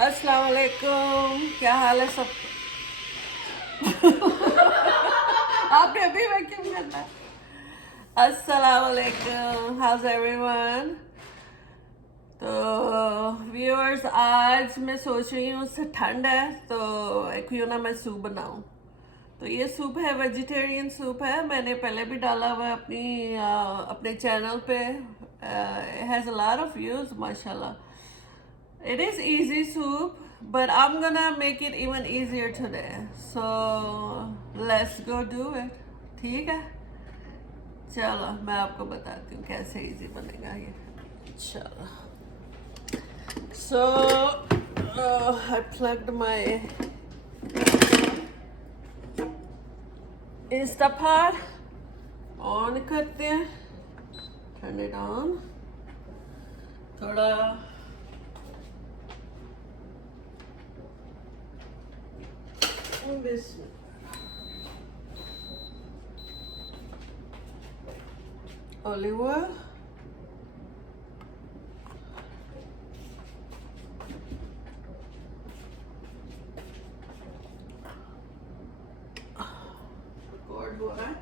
अस्सलाम वालेकुम, क्या हाल है सब? आपने अभी वैक्यूम करना है। अस्सलाम वालेकुम, हाउस एवरीवन? तो व्यूअर्स, आज मैं सोच रही हूँ ठंड है तो क्यों ना मैं सूप बनाऊँ। तो ये सूप है, वेजिटेरियन सूप है। मैंने पहले भी डाला हुआ है अपने चैनल पे। Has a lot of views माशाल्लाह। It is easy soup, but I'm gonna make it even easier today. So let's go do it. ठीक है, चलो मैं आपको बताती हूँ कैसे इजी बनेगा ये। चलो, so I plugged my Instapot on करते हैं, turn it on, थोड़ा this olive oil, record हुआ है।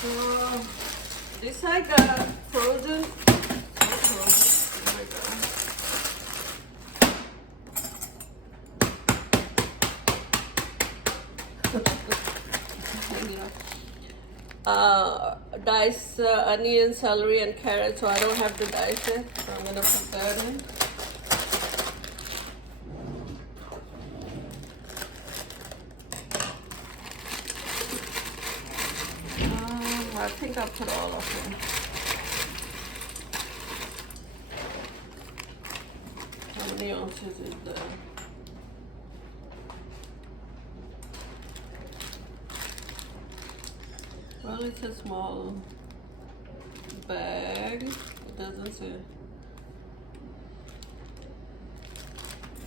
So this I got frozen. Oh my god. Dice onion, celery, and carrot, so I don't have to dice it. So I'm gonna put that in. I think I'll put all of them. How many ounces is there? Well, it's a small bag. It doesn't say.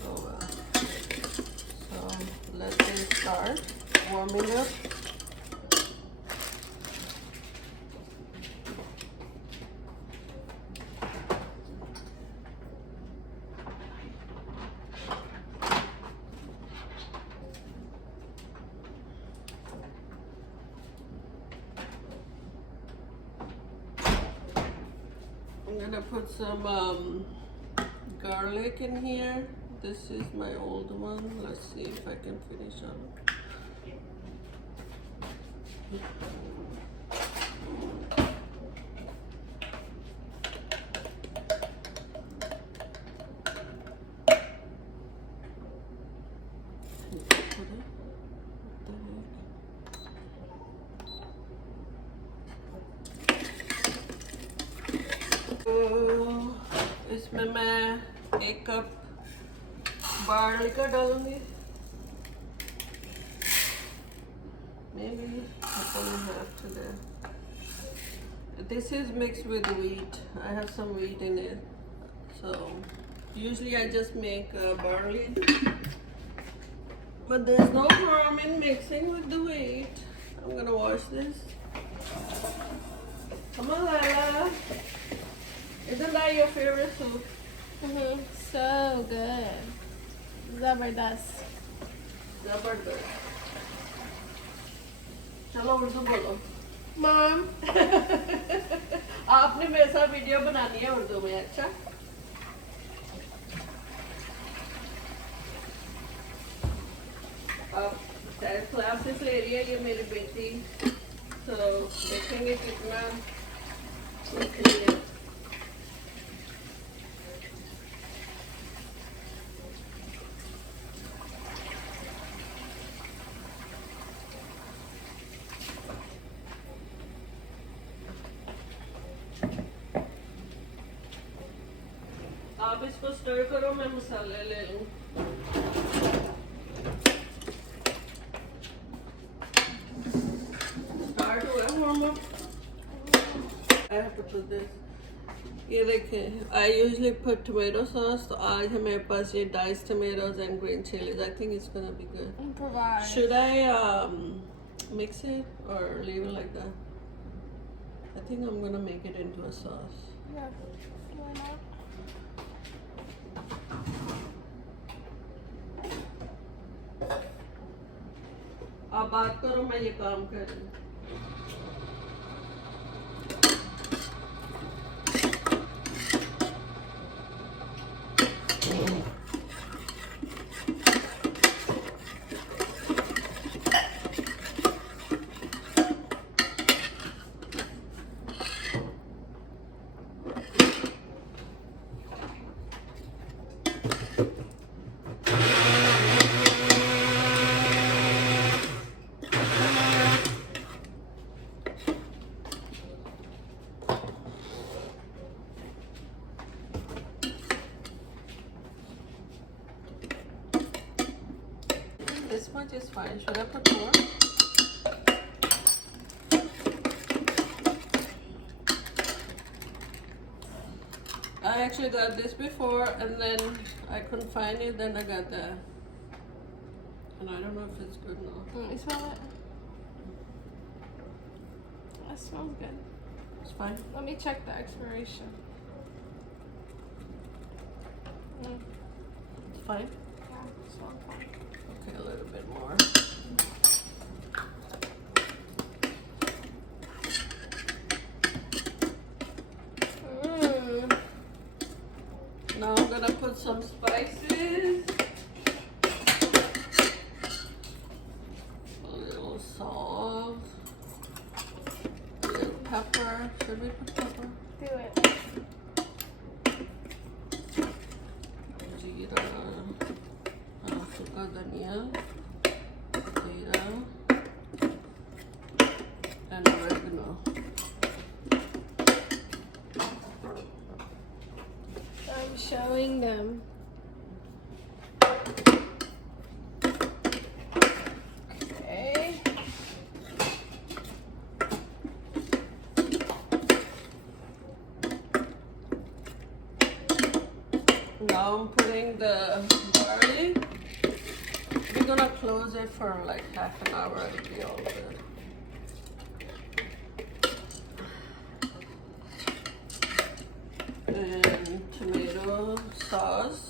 Oh well. So let it start warming up. I'm gonna put some garlic in here. This is my old one. Let's see if I can finish on it. इसमें मैं 1 cup barley का डालूंगी, maybe half and half today. This is mixed with wheat. I have some wheat in it, so usually I just make barley, but there's no harm in mixing with the wheat. I'm gonna wash this. Come on, Lala. Isn't that your favorite soup? So good. Zabardast. जबरदस्त। चलो उर्दू बोलो। Mom. आपने मेरे साथ video बनानी है उर्दू में, अच्छा? अब क्लासेस ले रही है ये मेरी बेटी, तो देखेंगे कितना सीख रही है। आप इसको स्टर करो, मैं मसाले ले लूं। स्टार्ट हुआ है warm up. I have to put this. ये देखें, I usually put tomato sauce, तो आज है मेरे पास ये diced tomatoes and green chilies. I think it's gonna be good. Provide. Should I mix it or leave it like that? I think I'm gonna make it into a sauce. Yeah. Why not? आप बात करो मैं ये काम कर रही हूँ. This much is fine. Should I put more? I actually got this before and then I couldn't find it, then I got that. And I don't know if it's good now. You smell it? That smells good. It's fine. Let me check the expiration. It's fine. Yeah, it smells fine. Okay, a little bit more. Now I'm gonna put some spices. A little salt. A little pepper. Should we put pepper? Do it. Jeera. Suka dhania. Jeera. And oregano. I'm showing them. Okay. Now I'm putting the barley. We're gonna close it for like half an hour. It'll be all good. And tomato sauce.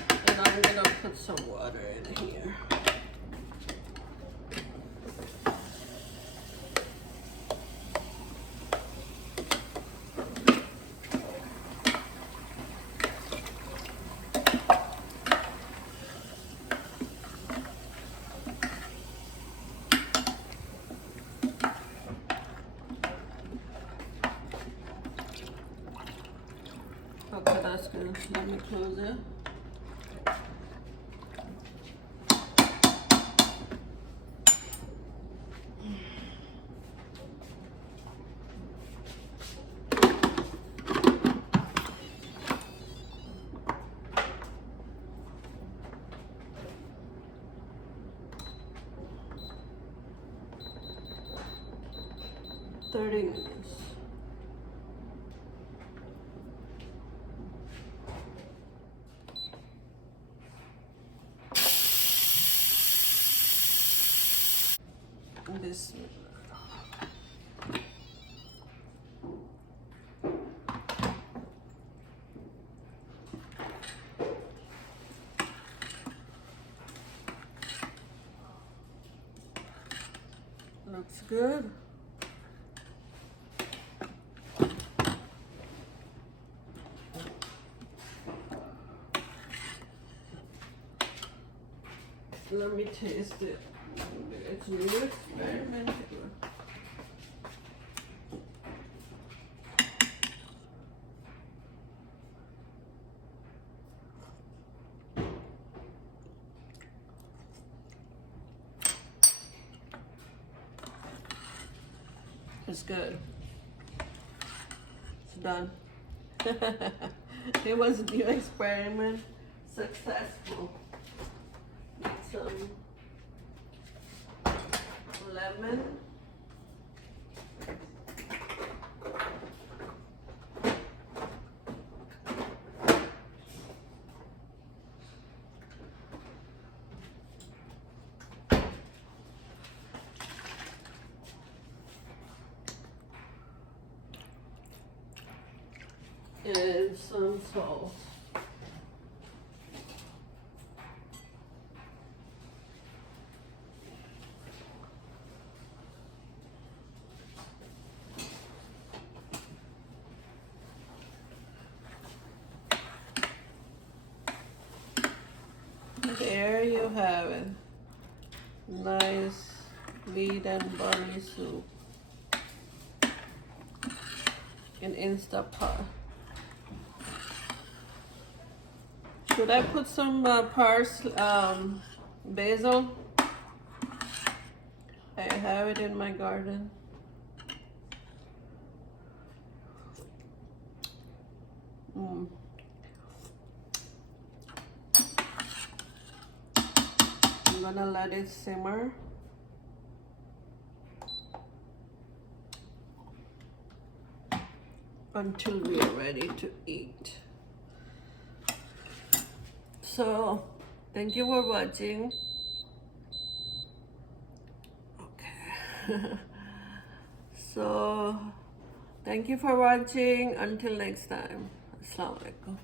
And I'm gonna put some water in here. Okay, that's good. Let me close it. $30 minutes. This looks good. Let me taste it. It's a new experiment. It's good. It's done. It was a new experiment. Successful. Need some lemon. and some salt. There you have it. Nice wheat and barley soup in insta pot. Should I put some parsley, basil? I have it in my garden. I'm gonna let it simmer. Until we are ready to eat. So, thank you for watching. Okay. So, thank you for watching. Until next time. Assalamu alaikum.